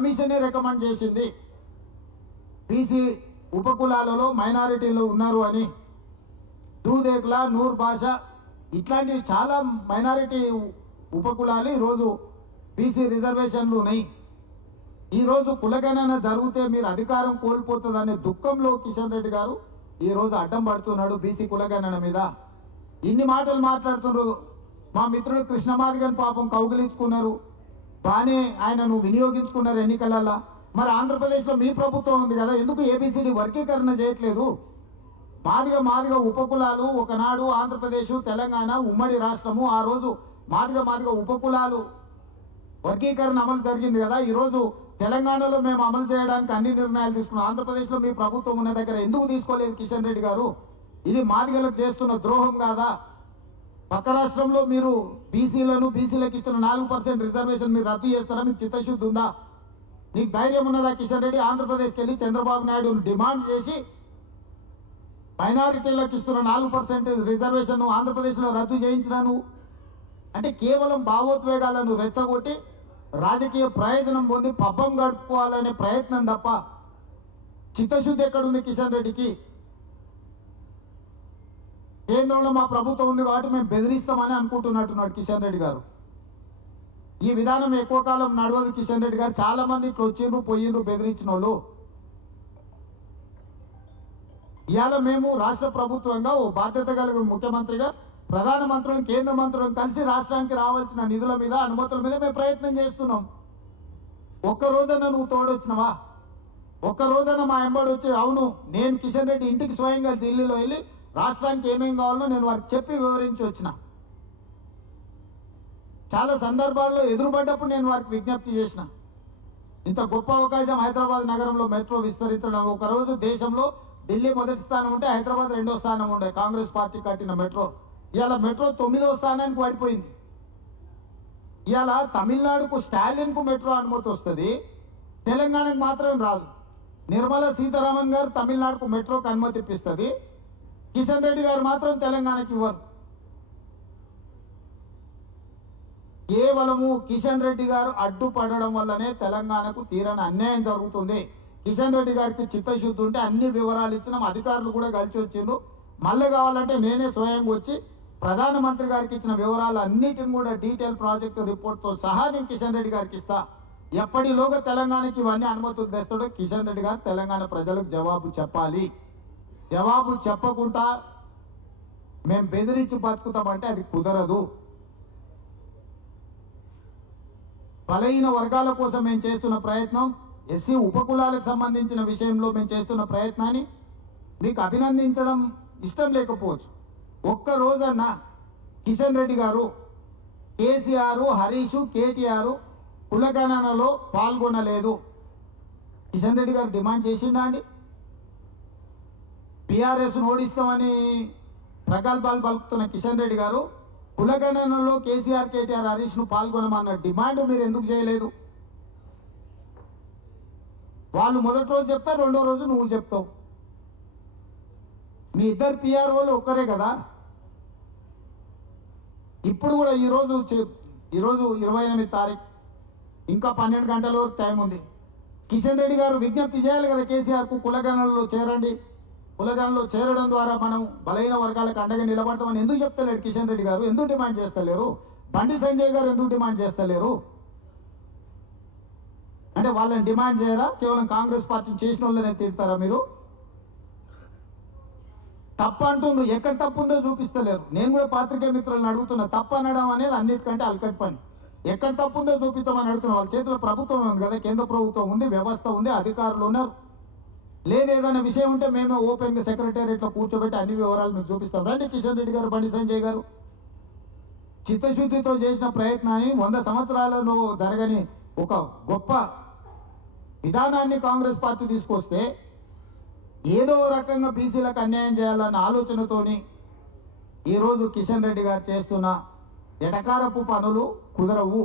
కమిషనే recommend చేసింది BC ఉపకులాలలో మైనారిటీలు ఉన్నారు అని. దూదేకుల, నూర్ భాష ఇట్లాంటివి చాలా మైనారిటీ ఉపకులాలు ఈరోజు బీసీ రిజర్వేషన్లు ఉన్నాయి. ఈరోజు కులగణన జరిగితే మీరు అధికారం కోల్పోతుందనే దుఃఖంలో కిషన్ రెడ్డి గారు ఈరోజు అడ్డం పడుతున్నాడు బీసీ కులగణన మీద. ఇన్ని మాటలు మాట్లాడుతున్నారు. మా మిత్రుడు కృష్ణమాదిగని పాపం కౌగిలించుకున్నారు, బాగానే ఆయనను వినియోగించుకున్నారు ఎన్నికలలో. మరి ఆంధ్రప్రదేశ్లో మీ ప్రభుత్వం ఉంది కదా, ఎందుకు ఏబిసిడి వర్గీకరణ చేయట్లేదు? మాదిగ ఉపకులాలు ఒకనాడు ఆంధ్రప్రదేశ్, తెలంగాణ ఉమ్మడి రాష్ట్రము, ఆ రోజు మాదిగ ఉపకులాలు వర్గీకరణ అమలు జరిగింది కదా. ఈరోజు తెలంగాణలో మేము అమలు చేయడానికి అన్ని నిర్ణయాలు తీసుకున్నాం. ఆంధ్రప్రదేశ్లో మీ ప్రభుత్వం ఉన్న దగ్గర ఎందుకు తీసుకోలేదు కిషన్ రెడ్డి గారు? ఇది మాదిగలకు చేస్తున్న ద్రోహం కాదా? పక్క రాష్ట్రంలో మీరు బీసీలకు ఇస్తున్న 4% రిజర్వేషన్ మీరు రద్దు చేస్తారా? మీకు చిత్తశుద్ధి ఉందా? నీకు ధైర్యం ఉన్నదా కిషన్ రెడ్డి? ఆంధ్రప్రదేశ్కి వెళ్ళి చంద్రబాబు నాయుడు డిమాండ్ చేసి మైనారిటీలకు ఇస్తున్న 4% రిజర్వేషన్ ఆంధ్రప్రదేశ్లో రద్దు చేయించినాను అంటే కేవలం భావోద్వేగాలను రెచ్చగొట్టి రాజకీయ ప్రయోజనం పొంది పబ్బం గడుపుకోవాలనే ప్రయత్నం తప్ప చిత్తశుద్ధి ఎక్కడుంది కిషన్ రెడ్డికి? కేంద్రంలో మా ప్రభుత్వం ఉంది కాబట్టి మేము బెదిరిస్తామని అనుకుంటున్నట్టున్నాడు కిషన్ రెడ్డి గారు. ఈ విధానం ఎక్కువ కాలం నడవదు కిషన్ రెడ్డి గారు. చాలా మంది ఇట్లా వచ్చిండ్రు పోయిండ్రు బెదిరించిన వాళ్ళు. ఇవాళ మేము రాష్ట్ర ప్రభుత్వంగా ఓ బాధ్యత కలిగిన ముఖ్యమంత్రిగా ప్రధానమంత్రులను కేంద్ర మంత్రులను కలిసి రాష్ట్రానికి రావాల్సిన నిధుల మీద అనుమతుల మీద మేము ప్రయత్నం చేస్తున్నాం. ఒక్క రోజన్నా నువ్వు తోడొచ్చినవా? ఒక్క రోజన్నా మా ఎంబడి వచ్చి అవును నేను కిషన్ రెడ్డి ఇంటికి స్వయంగా ఢిల్లీలో వెళ్ళి రాష్ట్రానికి ఏమేం కావాలో నేను వారికి చెప్పి వివరించి వచ్చిన. చాలా సందర్భాల్లో ఎదురుపడ్డప్పుడు నేను వారికి విజ్ఞప్తి చేసిన. ఇంత గొప్ప అవకాశం హైదరాబాద్ నగరంలో మెట్రో విస్తరించడం. ఒకరోజు దేశంలో ఢిల్లీ మొదటి స్థానం ఉంటే హైదరాబాద్ 2వ స్థానం ఉండే కాంగ్రెస్ పార్టీ కట్టిన మెట్రో. ఇవాళ మెట్రో 9వ స్థానానికి పడిపోయింది. ఇవాళ తమిళనాడుకు స్టాలిన్కు మెట్రో అనుమతి వస్తుంది, తెలంగాణకు మాత్రం రాదు. నిర్మలా సీతారామన్ గారు తమిళనాడుకు మెట్రోకు అనుమతి ఇప్పిస్తుంది, కిషన్ రెడ్డి గారు మాత్రం తెలంగాణకి ఇవ్వరు. కేవలము కిషన్ రెడ్డి గారు అడ్డుపడడం వల్లనే తెలంగాణకు తీరని అన్యాయం జరుగుతుంది. కిషన్ రెడ్డి గారికి చిత్తశుద్ధి ఉంటే అన్ని వివరాలు ఇచ్చినాం, అధికారులు కూడా కలిసి వచ్చిండ్రు. మళ్ళీ కావాలంటే నేనే స్వయంగా వచ్చి ప్రధానమంత్రి గారికి ఇచ్చిన వివరాలు అన్నిటిని కూడా డీటెయిల్ ప్రాజెక్టు రిపోర్ట్తో సహా నేను కిషన్ రెడ్డి గారికి ఇస్తా. ఎప్పటిలోగా తెలంగాణకి ఇవన్నీ అనుమతులు తెస్తాడో కిషన్ రెడ్డి గారు తెలంగాణ ప్రజలకు జవాబు చెప్పాలి. జవాబు చెప్పకుండా మేము బెదిరించి బతుకుతామంటే అది కుదరదు. బలహీన వర్గాల కోసం మేము చేస్తున్న ప్రయత్నం, ఎస్సీ ఉపకులాలకు సంబంధించిన విషయంలో మేము చేస్తున్న ప్రయత్నాన్ని మీకు అభినందించడం ఇష్టం లేకపోవచ్చు. ఒక్క రోజన్నా కిషన్ రెడ్డి గారు, కేసీఆర్, హరీష్, కేటీఆర్ కులగణనలో పాల్గొనలేదు. కిషన్ రెడ్డి గారు డిమాండ్ చేసిండా అండి? బీఆర్ఎస్ను ఓడిస్తామని ప్రగల్భాలు పలుకుతున్న కిషన్ రెడ్డి గారు కులగణనలో కేసీఆర్, కేటీఆర్, హరీష్ను పాల్గొనమన్న డిమాండ్ మీరు ఎందుకు చేయలేదు? వాళ్ళు మొదటి రోజు చెప్తారు, 2వ రోజు నువ్వు చెప్తావు. మీ ఇద్దరు పిఆర్ఓలు ఒక్కరే కదా. ఇప్పుడు కూడా ఈరోజు 28 తారీఖు, ఇంకా 12 గంటల వరకు టైం ఉంది. కిషన్ రెడ్డి గారు విజ్ఞప్తి చేయాలి కదా కేసీఆర్కు, కులగణనలో చేరండి. కులగణనలో చేరడం ద్వారా మనం బలహీన వర్గాలకు అండగా నిలబడతామని ఎందుకు చెప్తలేడు కిషన్ రెడ్డి గారు? ఎందుకు డిమాండ్ చేస్తలేరు? బండి సంజయ్ గారు ఎందుకు డిమాండ్ చేస్తలేరు? అంటే వాళ్ళని డిమాండ్ చేయరా? కేవలం కాంగ్రెస్ పార్టీ చేసిన వాళ్ళనే తిడతారా మీరు? తప్పు అంటూ ఎక్కడ తప్పు ఉందో చూపిస్తలేరు. నేను కూడా పాత్రికేయ మిత్రులను అడుగుతున్నా, తప్పు అనడం అనేది అన్నిటికంటే అలకట్ పని. ఎక్కడ తప్పు ఉందో చూపించమని అడుగుతున్నా. వాళ్ళ చేతిలో ప్రభుత్వం ఉంది కదా, కేంద్ర ప్రభుత్వం ఉంది, వ్యవస్థ ఉంది, అధికారులు ఉన్నారు. లేదేదైనా విషయం ఉంటే మేమే ఓపెన్గా సెక్రటేరియట్లో కూర్చోబెట్టి అన్ని వివరాలు మీకు చూపిస్తాం. రండి కిషన్ రెడ్డి గారు, బండి సంజయ్ గారు. చిత్తశుద్ధితో చేసిన ప్రయత్నాన్ని 100 సంవత్సరాలలో జరగని ఒక గొప్ప విధానాన్ని కాంగ్రెస్ పార్టీ తీసుకొస్తే ఏదో రకంగా బీసీలకు అన్యాయం చేయాలన్న ఆలోచనతోని ఈరోజు కిషన్ రెడ్డి గారు చేస్తున్న ఎటకారపు పనులు కుదరవు.